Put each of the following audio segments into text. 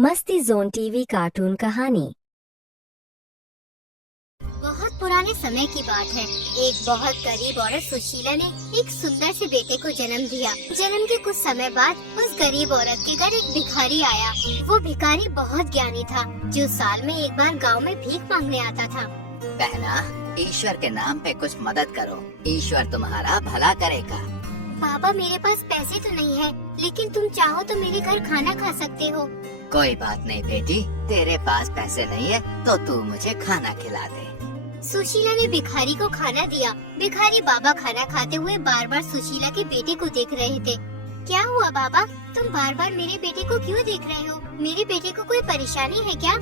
मस्ती zone TV cartoon कहानी। बहुत पुराने समय की बात है। एक बहुत गरीब औरत सुशीला ने एक सुंदर से बेटे को जन्म दिया। जन्म के कुछ समय बाद उस गरीब औरत के घर एक भिखारी आया। वो भिखारी बहुत ज्ञानी था, जो साल में एक बार गांव में भीख मांगने आता था। बहना, ईश्वर के नाम पे कुछ मदद करो, ईश्वर तुम्हारा भला करेगा। बाबा, मेरे पास पैसे तो नहीं है, लेकिन तुम चाहो तो मेरे घर खाना खा सकते हो। कोई बात नहीं बेटी, तेरे पास पैसे नहीं है तो तू मुझे खाना खिला दे। सुशीला ने भिखारी को खाना दिया। भिखारी बाबा खाना खाते हुए बार बार सुशीला के बेटे को देख रहे थे। क्या हुआ बाबा, तुम बार बार मेरे बेटे को क्यों देख रहे हो? मेरे बेटे को कोई परेशानी है क्या?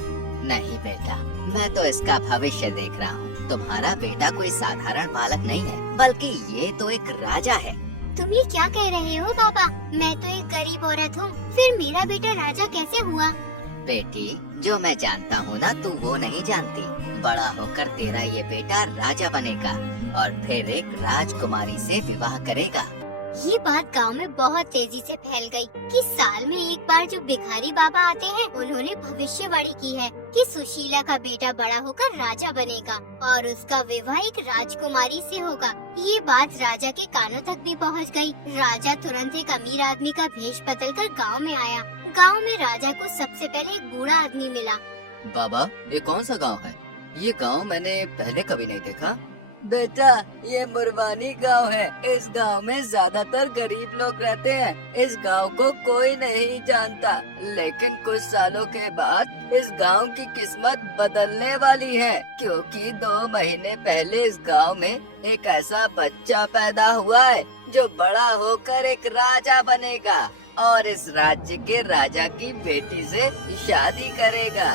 नहीं बेटा, मैं तो इसका भविष्य देख रहा हूँ। तुम्हारा बेटा कोई साधारण बालक नहीं है, बल्कि ये तो एक राजा है। तुम ये क्या कह रहे हो बाबा? मैं तो एक गरीब औरत हूँ, फिर मेरा बेटा राजा कैसे हुआ? बेटी, जो मैं जानता हूँ ना, तू वो नहीं जानती। बड़ा होकर तेरा ये बेटा राजा बनेगा और फिर एक राजकुमारी से विवाह करेगा। ये बात गांव में बहुत तेजी से फैल गई कि साल में एक बार जो भिखारी बाबा आते हैं, उन्होंने भविष्यवाणी की है कि सुशीला का बेटा बड़ा होकर राजा बनेगा और उसका विवाह एक राजकुमारी से होगा। ये बात राजा के कानों तक भी पहुंच गई। राजा तुरंत एक अमीर आदमी का भेष बदलकर गांव में आया। गांव में राजा को सबसे पहले एक बूढ़ा आदमी मिला। बाबा, ये कौन सा गांव है? ये गांव मैंने पहले कभी नहीं देखा। बेटा, ये मुरवानी गांव है। इस गांव में ज्यादातर गरीब लोग रहते हैं। इस गांव को कोई नहीं जानता, लेकिन कुछ सालों के बाद इस गांव की किस्मत बदलने वाली है, क्योंकि 2 महीने पहले इस गांव में एक ऐसा बच्चा पैदा हुआ है जो बड़ा होकर एक राजा बनेगा और इस राज्य के राजा की बेटी से शादी करेगा।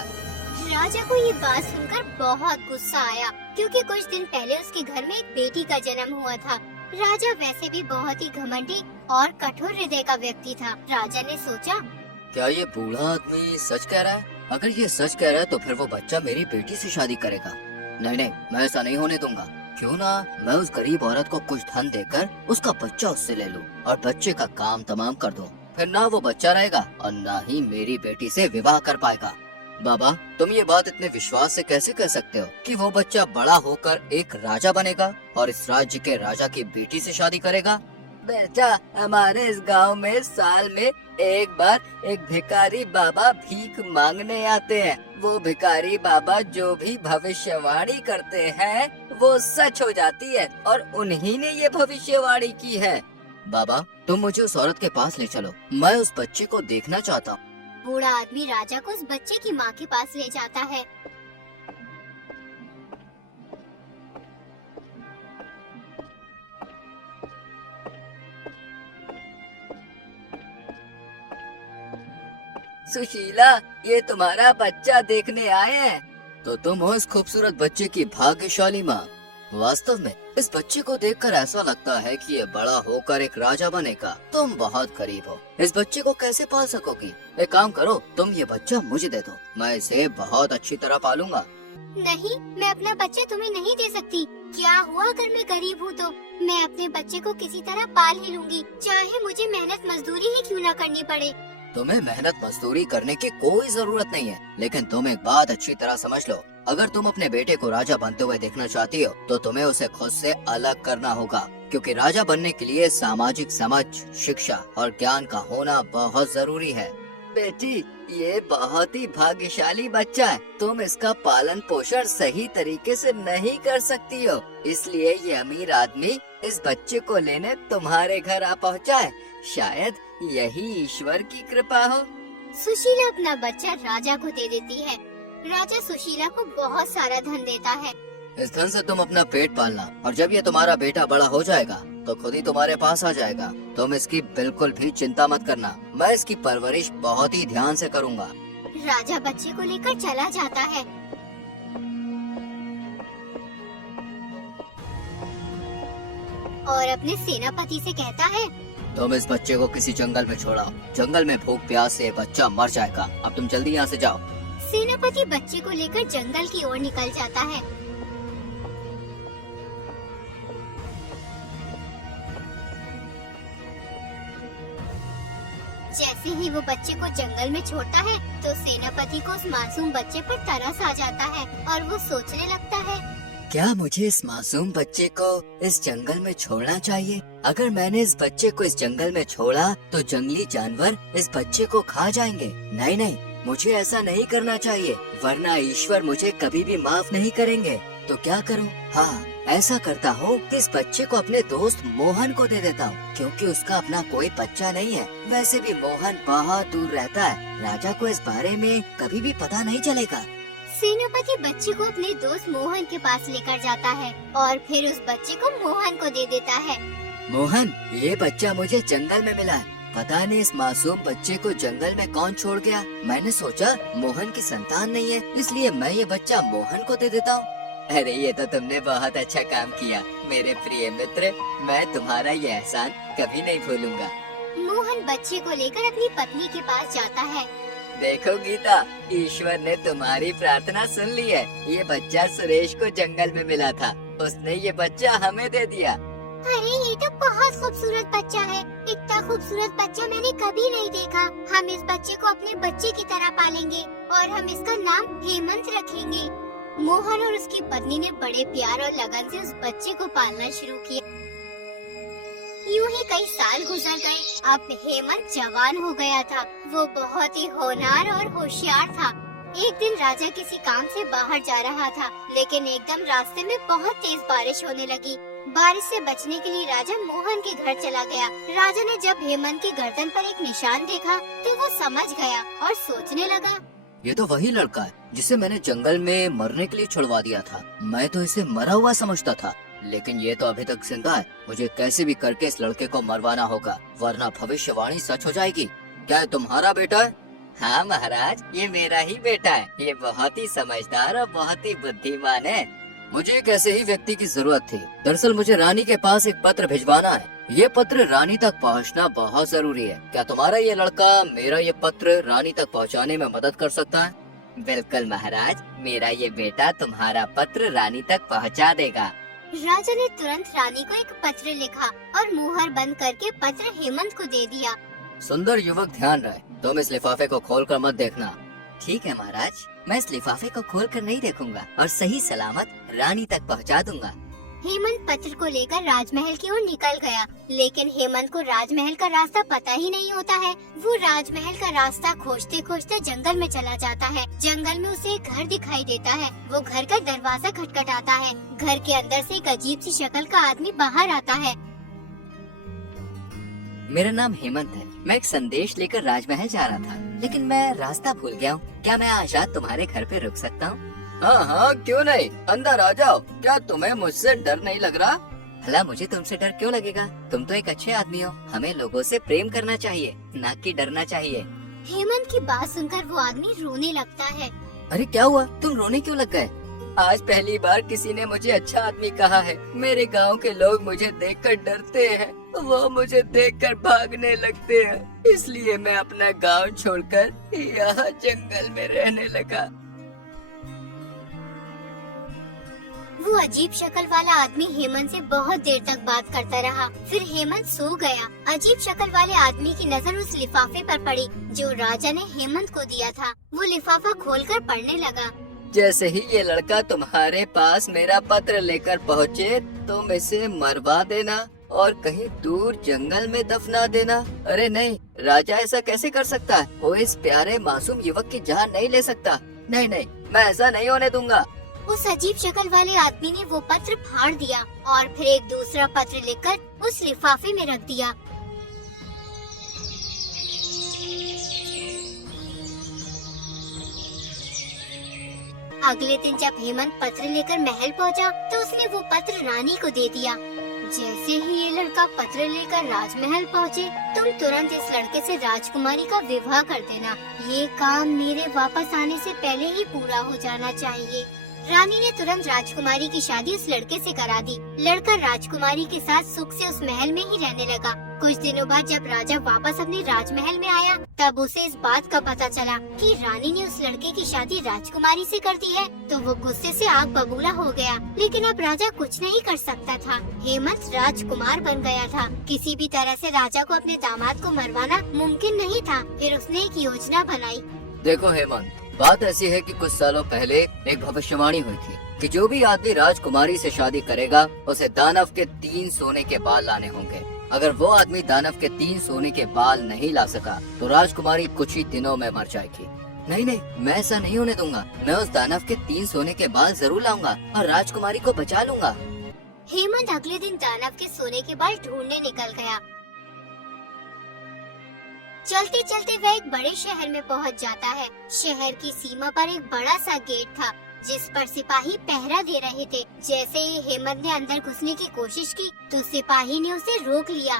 राजा को ये बात सुनकर बहुत गुस्सा आया, क्योंकि कुछ दिन पहले उसके घर में एक बेटी का जन्म हुआ था। राजा वैसे भी बहुत ही घमंडी और कठोर हृदय का व्यक्ति था। राजा ने सोचा, क्या ये बूढ़ा आदमी सच कह रहा है? अगर ये सच कह रहा है तो फिर वो बच्चा मेरी बेटी से शादी करेगा। नहीं नहीं, मैं ऐसा नहीं होने दूंगा। क्यों ना मैं उस गरीब औरत को कुछ धन देकर उसका बच्चा उससे ले लूं और बच्चे का काम तमाम कर दूं। फिर ना वो बच्चा रहेगा और ना ही मेरी बेटी से विवाह कर पाएगा। बाबा, तुम ये बात इतने विश्वास से कैसे कह सकते हो कि वो बच्चा बड़ा होकर एक राजा बनेगा और इस राज्य के राजा की बेटी से शादी करेगा? बेटा, हमारे इस गांव में साल में एक बार एक भिखारी बाबा भीख मांगने आते हैं। वो भिखारी बाबा जो भी भविष्यवाणी करते हैं वो सच हो जाती है और उन्हीं ने ये भविष्यवाणी की है। बाबा, तुम मुझे उस औरत के पास ले चलो, मैं उस बच्चे को देखना चाहता हूँ। बूढ़ा आदमी राजा को उस बच्चे की माँ के पास ले जाता है। सुशीला, ये तुम्हारा बच्चा देखने आए हैं। तो तुम हो इस खूबसूरत बच्चे की भाग्यशाली माँ। वास्तव में इस बच्चे को देखकर ऐसा लगता है कि ये बड़ा होकर एक राजा बनेगा। तुम बहुत गरीब हो, इस बच्चे को कैसे पाल सकोगी? एक काम करो, तुम ये बच्चा मुझे दे दो, मैं इसे बहुत अच्छी तरह पालूंगा। नहीं, मैं अपना बच्चा तुम्हें नहीं दे सकती। क्या हुआ अगर मैं गरीब हूँ तो? मैं अपने बच्चे को किसी तरह पाल ही लूंगी, चाहे मुझे मेहनत मजदूरी ही क्यों न करनी पड़े। तुम्हें मेहनत मजदूरी करने की कोई जरूरत नहीं है, लेकिन तुम एक बात अच्छी तरह समझ लो। अगर तुम अपने बेटे को राजा बनते हुए देखना चाहती हो तो तुम्हें उसे खुद से अलग करना होगा, क्योंकि राजा बनने के लिए सामाजिक समझ, शिक्षा और ज्ञान का होना बहुत जरूरी है। बेटी, ये बहुत ही भाग्यशाली बच्चा है। तुम इसका पालन पोषण सही तरीके से नहीं कर सकती हो, इसलिए ये अमीर आदमी इस बच्चे को लेने तुम्हारे घर आ पहुँचा है। शायद यही ईश्वर की कृपा हो। सुशीला अपना बच्चा राजा को दे देती है। राजा सुशीला को बहुत सारा धन देता है। इस धन से तुम अपना पेट पालना और जब ये तुम्हारा बेटा बड़ा हो जाएगा तो खुद ही तुम्हारे पास आ जाएगा। तुम इसकी बिल्कुल भी चिंता मत करना, मैं इसकी परवरिश बहुत ही ध्यान से करूँगा। राजा बच्चे को लेकर चला जाता है। और अपने सेनापति से कहता है, तुम इस बच्चे को किसी जंगल में छोड़ाओ, जंगल में भूख प्यास से बच्चा मर जाएगा। अब तुम जल्दी यहाँ से जाओ। सेनापति बच्चे को लेकर जंगल की ओर निकल जाता है। जैसे ही वो बच्चे को जंगल में छोड़ता है तो सेनापति को उस मासूम बच्चे पर तरस आ जाता है और वो सोचने लगता है, क्या मुझे इस मासूम बच्चे को इस जंगल में छोड़ना चाहिए? अगर मैंने इस बच्चे को इस जंगल में छोड़ा तो जंगली जानवर इस बच्चे को खा जाएंगे। नहीं नहीं, मुझे ऐसा नहीं करना चाहिए, वरना ईश्वर मुझे कभी भी माफ नहीं करेंगे। तो क्या करूं? हाँ, ऐसा करता हूँ कि इस बच्चे को अपने दोस्त मोहन को दे देता हूँ, क्योंकि उसका अपना कोई बच्चा नहीं है। वैसे भी मोहन बहुत दूर रहता है, राजा को इस बारे में कभी भी पता नहीं चलेगा। सेनापति बच्चे को अपने दोस्त मोहन के पास लेकर जाता है और फिर उस बच्चे को मोहन को दे देता है। मोहन, ये बच्चा मुझे जंगल में मिला है। पता नहीं इस मासूम बच्चे को जंगल में कौन छोड़ गया। मैंने सोचा मोहन की संतान नहीं है, इसलिए मैं ये बच्चा मोहन को दे देता हूँ। अरे ये तो तुमने बहुत अच्छा काम किया मेरे प्रिय मित्र, मैं तुम्हारा ये एहसान कभी नहीं भूलूंगा। मोहन बच्चे को लेकर अपनी पत्नी के पास जाता है। देखो गीता, ईश्वर ने तुम्हारी प्रार्थना सुन ली है। ये बच्चा सुरेश को जंगल में मिला था, उसने ये बच्चा हमें दे दिया। अरे ये तो बहुत खूबसूरत बच्चा है, इतना खूबसूरत बच्चा मैंने कभी नहीं देखा। हम इस बच्चे को अपने बच्चे की तरह पालेंगे और हम इसका नाम हेमंत रखेंगे। मोहन और उसकी पत्नी ने बड़े प्यार और लगन से उस बच्चे को पालना शुरू किया। यूं ही कई साल गुजर गए। अब हेमंत जवान हो गया था। वो बहुत ही होनहार और होशियार था। एक दिन राजा किसी काम से बाहर जा रहा था, लेकिन एकदम रास्ते में बहुत तेज बारिश होने लगी। बारिश से बचने के लिए राजा मोहन के घर चला गया। राजा ने जब हेमंत की गर्दन पर एक निशान देखा तो वो समझ गया और सोचने लगा, ये तो वही लड़का है जिसे मैंने जंगल में मरने के लिए छुड़वा दिया था। मैं तो इसे मरा हुआ समझता था, लेकिन ये तो अभी तक जिंदा है। मुझे कैसे भी करके इस लड़के को मरवाना होगा, वरना भविष्यवाणी सच हो जाएगी। क्या ये तुम्हारा बेटा है? हाँ महाराज, ये मेरा ही बेटा है। ये बहुत ही समझदार और बहुत ही बुद्धिमान है। मुझे एक ऐसे ही व्यक्ति की जरूरत थी। दरअसल मुझे रानी के पास एक पत्र भिजवाना है। ये पत्र रानी तक पहुंचना बहुत जरूरी है। क्या तुम्हारा ये लड़का मेरा ये पत्र रानी तक पहुंचाने में मदद कर सकता है? बिल्कुल महाराज, मेरा ये बेटा तुम्हारा पत्र रानी तक पहुंचा देगा। राजा ने तुरंत रानी को एक पत्र लिखा और मुहर बंद करके पत्र हेमंत को दे दिया। सुंदर युवक, ध्यान रहे, तुम इस लिफाफे को खोलकर मत देखना। ठीक है महाराज, मैं इस लिफाफे को खोलकर नहीं देखूंगा और सही सलामत रानी तक पहुंचा दूंगा। हेमंत पत्र को लेकर राजमहल की ओर निकल गया, लेकिन हेमंत को राजमहल का रास्ता पता ही नहीं होता है। वो राजमहल का रास्ता खोजते खोजते जंगल में चला जाता है। जंगल में उसे एक घर दिखाई देता है। वो घर का दरवाजा खटखटाता है। घर के अंदर से एक अजीब सी शक्ल का आदमी बाहर आता है। मेरा नाम हेमंत है। मैं एक संदेश लेकर राजमहल जा रहा था, लेकिन मैं रास्ता भूल गया हूँ। क्या मैं आज रात तुम्हारे घर पे रुक सकता हूँ? हाँ हाँ, क्यों नहीं, अंदर आ जाओ। क्या तुम्हें मुझसे डर नहीं लग रहा? भला मुझे तुमसे डर क्यों लगेगा? तुम तो एक अच्छे आदमी हो। हमें लोगों से प्रेम करना चाहिए, ना कि डरना चाहिए। हेमंत की बात सुनकर वो आदमी रोने लगता है। अरे क्या हुआ, तुम रोने क्यों लग गए? आज पहली बार किसी ने मुझे अच्छा आदमी कहा है। मेरे गांव के लोग मुझे देखकर डरते हैं, वो मुझे देखकर भागने लगते हैं। इसलिए मैं अपना गांव छोड़कर यहाँ जंगल में रहने लगा। वो अजीब शक्ल वाला आदमी हेमंत से बहुत देर तक बात करता रहा। फिर हेमंत सो गया। अजीब शक्ल वाले आदमी की नजर उस लिफाफे पर पड़ी जो राजा ने हेमंत को दिया था। वो लिफाफा खोलकर पढ़ने लगा। जैसे ही ये लड़का तुम्हारे पास मेरा पत्र लेकर पहुँचे, तुम इसे मरवा देना और कहीं दूर जंगल में दफना देना। अरे नहीं, राजा ऐसा कैसे कर सकता है? वो इस प्यारे मासूम युवक की जान नहीं ले सकता। नहीं नहीं, मैं ऐसा नहीं होने दूंगा। उस अजीब शक्ल वाले आदमी ने वो पत्र फाड़ दिया और फिर एक दूसरा पत्र लिखकर उस लिफाफे में रख दिया। अगले दिन जब हेमंत पत्र लेकर महल पहुंचा, तो उसने वो पत्र रानी को दे दिया। जैसे ही ये लड़का पत्र लेकर राजमहल पहुंचे, तुम तुरंत इस लड़के से राजकुमारी का विवाह कर देना। ये काम मेरे वापस आने से पहले ही पूरा हो जाना चाहिए। रानी ने तुरंत राजकुमारी की शादी उस लड़के से करा दी। लड़का राजकुमारी के साथ सुख से उस महल में ही रहने लगा। कुछ दिनों बाद जब राजा वापस अपने राजमहल में आया, तब उसे इस बात का पता चला कि रानी ने उस लड़के की शादी राजकुमारी से कर दी है। तो वो गुस्से से आग बबूला हो गया, लेकिन अब राजा कुछ नहीं कर सकता था। हेमंत राजकुमार बन गया था। किसी भी तरह से राजा को अपने दामाद को मरवाना मुमकिन नहीं था। फिर उसने एक योजना बनाई। देखो हेमंत, बात ऐसी है कि कुछ सालों पहले एक भविष्यवाणी हुई थी कि जो भी आदमी राजकुमारी से शादी करेगा उसे दानव के 3 सोने के बाल लाने होंगे। अगर वो आदमी दानव के 3 सोने के बाल नहीं ला सका तो राजकुमारी कुछ ही दिनों में मर जाएगी। नहीं नहीं, मैं ऐसा नहीं होने दूंगा। मैं उस दानव के 3 सोने के बाल जरूर लाऊंगा और राजकुमारी को बचा लूंगा। हेमंत अगले दिन दानव के सोने के बाल ढूंढने निकल गया। चलते चलते वह एक बड़े शहर में पहुंच जाता है। शहर की सीमा पर एक बड़ा सा गेट था जिस पर सिपाही पहरा दे रहे थे। जैसे ही हेमंत ने अंदर घुसने की कोशिश की तो सिपाही ने उसे रोक लिया।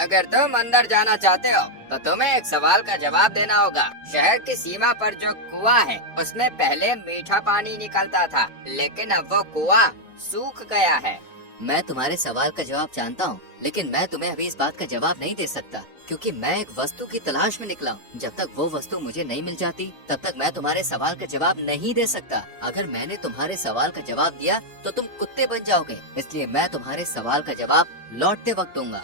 अगर तुम अंदर जाना चाहते हो तो तुम्हें एक सवाल का जवाब देना होगा। शहर की सीमा पर जो कुआं है उसमें पहले मीठा पानी निकलता था, लेकिन अब वो कुआं सूख गया है। मैं तुम्हारे सवाल का जवाब जानता हूँ, लेकिन मैं तुम्हें अभी इस बात का जवाब नहीं दे सकता क्योंकि मैं एक वस्तु की तलाश में निकला हूँ। जब तक वो वस्तु मुझे नहीं मिल जाती तब तक मैं तुम्हारे सवाल का जवाब नहीं दे सकता। अगर मैंने तुम्हारे सवाल का जवाब दिया तो तुम कुत्ते बन जाओगे, इसलिए मैं तुम्हारे सवाल का जवाब लौटते वक्त दूंगा।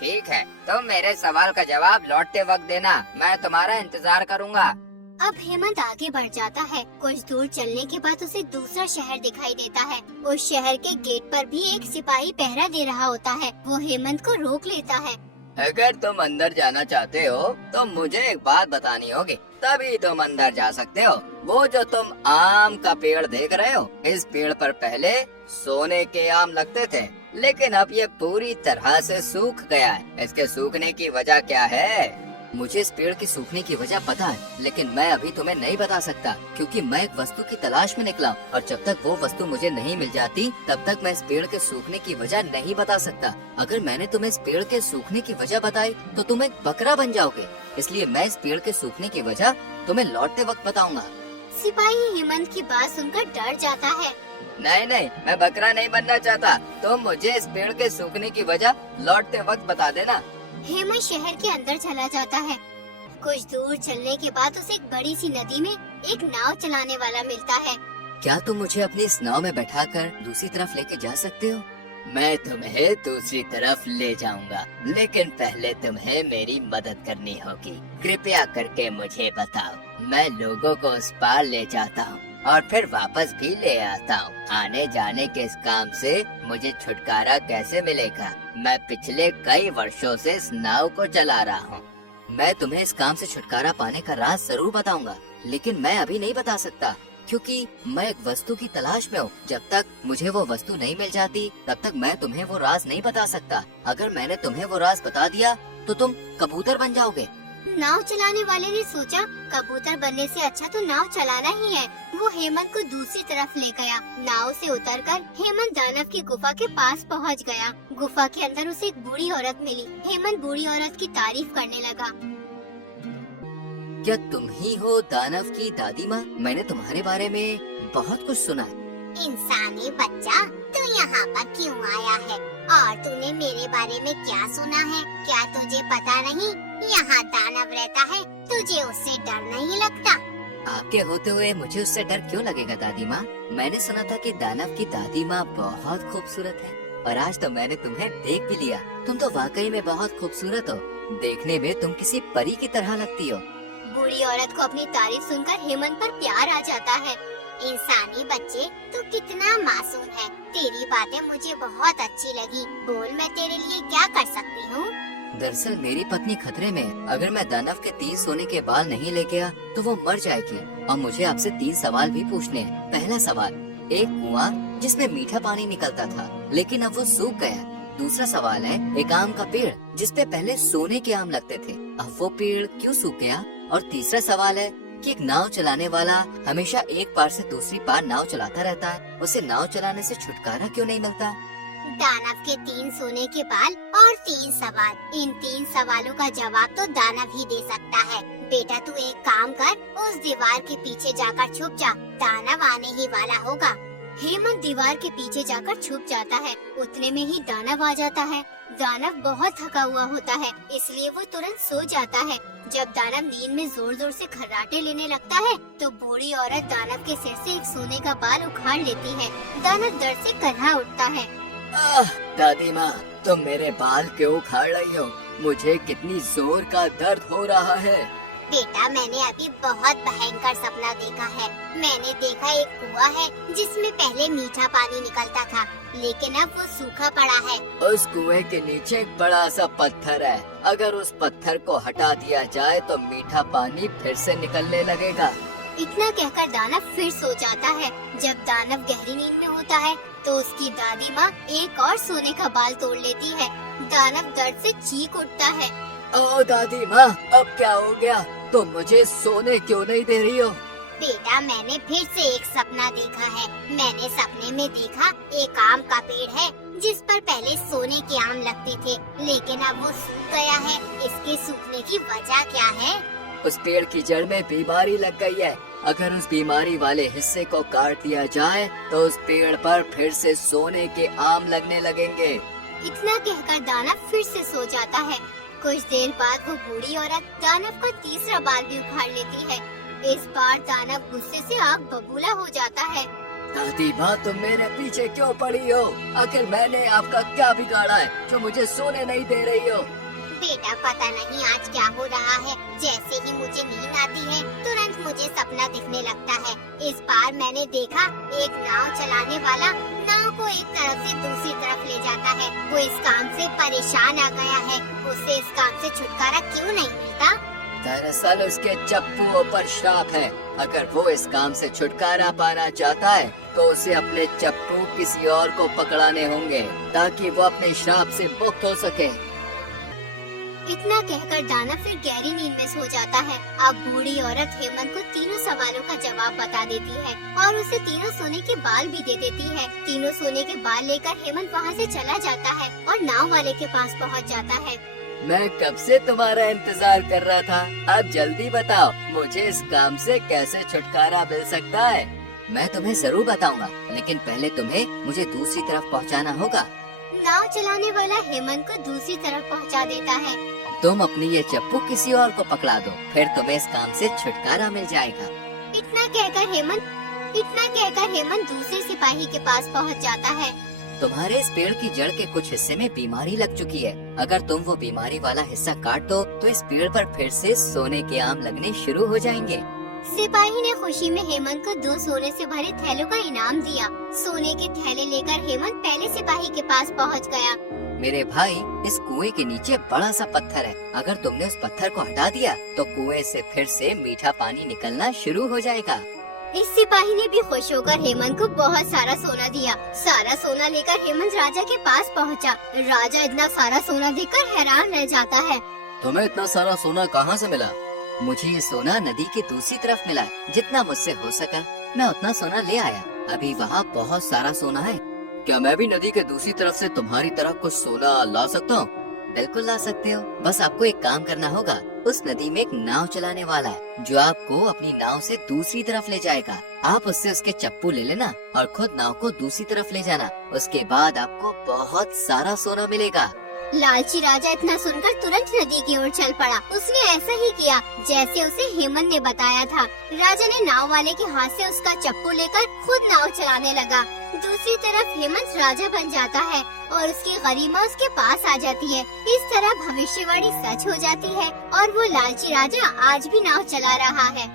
ठीक है, तुम मेरे सवाल का जवाब लौटते वक्त देना, मैं तुम्हारा इंतजार करूँगा। अब हेमंत आगे बढ़ जाता है। कुछ दूर चलने के बाद उसे दूसरा शहर दिखाई देता है। उस शहर के गेट पर भी एक सिपाही पहरा दे रहा होता है। वो हेमंत को रोक लेता है। अगर तुम अंदर जाना चाहते हो तो मुझे एक बात बतानी होगी, तभी तुम अंदर जा सकते हो। वो जो तुम आम का पेड़ देख रहे हो, इस पेड़ पर पहले सोने के आम लगते थे, लेकिन अब ये पूरी तरह से सूख गया है। इसके सूखने की वजह क्या है? मुझे इस पेड़ के सूखने की वजह पता है, लेकिन मैं अभी तुम्हें नहीं बता सकता क्योंकि मैं एक वस्तु की तलाश में निकला हूँ और जब तक वो वस्तु मुझे नहीं मिल जाती तब तक मैं इस पेड़ के सूखने की वजह नहीं बता सकता। अगर मैंने तुम्हें इस पेड़ के सूखने की वजह बताई तो तुम एक बकरा बन जाओगे, इसलिए मैं इस पेड़ के सूखने की वजह तुम्हें लौटते वक्त बताऊंगा। सिपाही हेमंत की बात सुनकर डर जाता है। नहीं नहीं, मैं बकरा नहीं बनना चाहता। तुम मुझे इस पेड़ के सूखने की वजह लौटते वक्त बता देना। हेमंत शहर के अंदर चला जाता है। कुछ दूर चलने के बाद उसे एक बड़ी सी नदी में एक नाव चलाने वाला मिलता है। क्या तुम मुझे अपनी इस नाव में बैठाकर दूसरी तरफ लेके जा सकते हो? मैं तुम्हें दूसरी तरफ ले जाऊंगा, लेकिन पहले तुम्हें मेरी मदद करनी होगी। कृपया करके मुझे बताओ। मैं लोगों को उस पार ले जाता हूँ और फिर वापस भी ले आता हूँ। आने जाने के इस काम से मुझे छुटकारा कैसे मिलेगा? मैं पिछले कई वर्षों से इस नाव को चला रहा हूँ। मैं तुम्हें इस काम से छुटकारा पाने का राज जरूर बताऊंगा, लेकिन मैं अभी नहीं बता सकता क्योंकि मैं एक वस्तु की तलाश में हूँ। जब तक मुझे वो वस्तु नहीं मिल जाती तब तक मैं तुम्हें वो राज नहीं बता सकता। अगर मैंने तुम्हें वो राज बता दिया तो तुम कबूतर बन जाओगे। नाव चलाने वाले ने सोचा कबूतर बनने से अच्छा तो नाव चलाना ही है। वो हेमंत को दूसरी तरफ ले गया। नाव से उतरकर हेमंत दानव की गुफा के पास पहुंच गया। गुफा के अंदर उसे एक बूढ़ी औरत मिली। हेमंत बूढ़ी औरत की तारीफ करने लगा। क्या तुम ही हो दानव की दादी माँ? मैंने तुम्हारे बारे में बहुत कुछ सुना है। इंसानी बच्चा, तू यहाँ पर क्यों आया है और तूने मेरे बारे में क्या सुना है? क्या तुझे पता नहीं यहाँ दानव रहता है? तुझे उससे डर नहीं लगता? आपके होते हुए मुझे उससे डर क्यों लगेगा दादी माँ? मैंने सुना था कि दानव की दादी माँ बहुत खूबसूरत है और आज तो मैंने तुम्हें देख भी लिया। तुम तो वाकई में बहुत खूबसूरत हो। देखने में तुम किसी परी की तरह लगती हो। बूढ़ी औरत को अपनी तारीफ सुनकर हेमंत पर प्यार आ जाता है। इंसानी बच्चे, तू कितना मासूम है। तेरी बातें मुझे बहुत अच्छी लगी। बोल, मैं तेरे लिए क्या कर सकती हूँ? दरअसल मेरी पत्नी खतरे में है। अगर मैं दानव के 3 सोने के बाल नहीं ले गया तो वो मर जाएगी और मुझे आपसे 3 सवाल भी पूछने हैं। पहला सवाल, एक कुआं जिसमें मीठा पानी निकलता था लेकिन अब वो सूख गया। दूसरा सवाल है, एक आम का पेड़ जिसपे पहले सोने के आम लगते थे, अब वो पेड़ क्यों सूख गया? और तीसरा सवाल है कि एक नाव चलाने वाला हमेशा एक पार से दूसरी पार नाव चलाता रहता है, उसे नाव चलाने से छुटकारा क्यों नहीं मिलता? दानव के 3 सोने के बाल और 3 सवाल। इन 3 सवालों का जवाब तो दानव ही दे सकता है। बेटा, तू एक काम कर, उस दीवार के पीछे जाकर छुप जा। दानव आने ही वाला होगा। हेमंत दीवार के पीछे जाकर छुप जाता है। उतने में ही दानव आ जाता है। दानव बहुत थका हुआ होता है, इसलिए वो तुरंत सो जाता है। जब दानव नींद में जोर जोर से खर्राटे लेने लगता है तो बूढ़ी औरत दानव के सिर से एक सोने का बाल उखाड़ लेती है। दानव दर्द से कर्रा उठता है। दादी माँ, तुम मेरे बाल क्यों उखाड़ रही हो? मुझे कितनी जोर का दर्द हो रहा है। बेटा, मैंने अभी बहुत भयंकर सपना देखा है। मैंने देखा एक कुआं है जिसमें पहले मीठा पानी निकलता था, लेकिन अब वो सूखा पड़ा है। उस कुएं के नीचे एक बड़ा सा पत्थर है। अगर उस पत्थर को हटा दिया जाए तो मीठा पानी फिर से निकलने लगेगा। इतना कहकर दानव फिर सो जाता है। जब दानव गहरी नींद में होता है तो उसकी दादी माँ एक और सोने का बाल तोड़ लेती है। दानव दर्द से चीख उठता है। ओ दादी माँ, अब क्या हो गया? तुम मुझे सोने क्यों नहीं दे रही हो? बेटा, मैंने फिर से एक सपना देखा है। मैंने सपने में देखा एक आम का पेड़ है जिस पर पहले सोने के आम लगते थे, लेकिन अब वो सूख गया है। इसके सूखने की वजह क्या है? उस पेड़ की जड़ में बीमारी लग गई है। अगर उस बीमारी वाले हिस्से को काट दिया जाए तो उस पेड़ पर फिर से सोने के आम लगने लगेंगे। इतना कहकर दानव फिर से सो जाता है। कुछ देर बाद वो बूढ़ी औरत दानव का तीसरा बाल भी उखाड़ लेती है। इस बार दानव गुस्से से आग बबूला हो जाता है। दादी माँ, तुम मेरे पीछे क्यों पड़ी हो? आखिर मैंने आपका क्या बिगाड़ा है जो मुझे सोने नहीं दे रही हो? बेटा, पता नहीं आज क्या हो रहा है। जैसे ही मुझे नींद आती है तुरंत मुझे सपना दिखने लगता है। इस बार मैंने देखा एक नाव चलाने वाला नाव को एक तरफ से दूसरी तरफ ले जाता है। वो इस काम से परेशान आ गया है। उसे इस काम से छुटकारा क्यों नहीं मिलता? दरअसल उसके चप्पुओं पर श्राप है। अगर वो इस काम से छुटकारा पाना चाहता है तो उसे अपने चप्पू किसी और को पकड़ाने होंगे ताकि वो अपने श्राप से मुक्त हो सके। इतना कहकर दानव फिर गहरी नींद में सो जाता है। अब बूढ़ी औरत हेमंत को तीनों सवालों का जवाब बता देती है और उसे तीनों सोने के बाल भी दे देती है। तीनों सोने के बाल लेकर हेमंत वहाँ से चला जाता है और नाव वाले के पास पहुँच जाता है। मैं कब से तुम्हारा इंतजार कर रहा था। अब जल्दी बताओ, मुझे इस काम से कैसे छुटकारा मिल सकता है? मैं तुम्हें जरूर बताऊंगा, लेकिन पहले तुम्हें मुझे दूसरी तरफ पहुंचाना होगा। नाव चलाने वाला हेमंत को दूसरी तरफ पहुंचा देता है। तुम अपनी ये चप्पू किसी और को पकड़ा दो, फिर तुम्हें इस काम से छुटकारा मिल जाएगा। इतना कहकर हेमंत दूसरे सिपाही के पास पहुंच जाता है। तुम्हारे इस पेड़ की जड़ के कुछ हिस्से में बीमारी लग चुकी है। अगर तुम वो बीमारी वाला हिस्सा काट दो तो इस पेड़ पर फिर से सोने के आम लगने शुरू हो जाएंगे। सिपाही ने खुशी में हेमंत को 2 सोने से भरे थैलों का इनाम दिया। सोने के थैले लेकर हेमंत पहले सिपाही के पास पहुंच गया। मेरे भाई, इस कुएं के नीचे बड़ा सा पत्थर है। अगर तुमने उस पत्थर को हटा दिया तो कुएं से फिर से मीठा पानी निकलना शुरू हो जाएगा। इस सिपाही ने भी खुश होकर हेमंत को बहुत सारा सोना दिया। सारा सोना लेकर हेमंत राजा के पास पहुंचा। राजा इतना सारा सोना देखकर हैरान रह जाता है। तुम्हें इतना सारा सोना कहाँ से मिला? मुझे ये सोना नदी की दूसरी तरफ मिला। जितना मुझसे हो सका मैं उतना सोना ले आया। अभी वहाँ बहुत सारा सोना है। क्या मैं भी नदी के दूसरी तरफ से तुम्हारी तरह कुछ सोना ला सकता हूँ? बिल्कुल ला सकते हो। बस आपको एक काम करना होगा। उस नदी में एक नाव चलाने वाला है जो आपको अपनी नाव से दूसरी तरफ ले जाएगा। आप उससे उसके चप्पू ले लेना और खुद नाव को दूसरी तरफ ले जाना। उसके बाद आपको बहुत सारा सोना मिलेगा। लालची राजा इतना सुनकर तुरंत नदी की ओर चल पड़ा। उसने ऐसा ही किया जैसे उसे हेमंत ने बताया था। राजा ने नाव वाले के हाथ से उसका चप्पू लेकर खुद नाव चलाने लगा। दूसरी तरफ हेमंत राजा बन जाता है और उसकी गरिमा उसके पास आ जाती है। इस तरह भविष्यवाणी सच हो जाती है और वो लालची राजा आज भी नाव चला रहा है।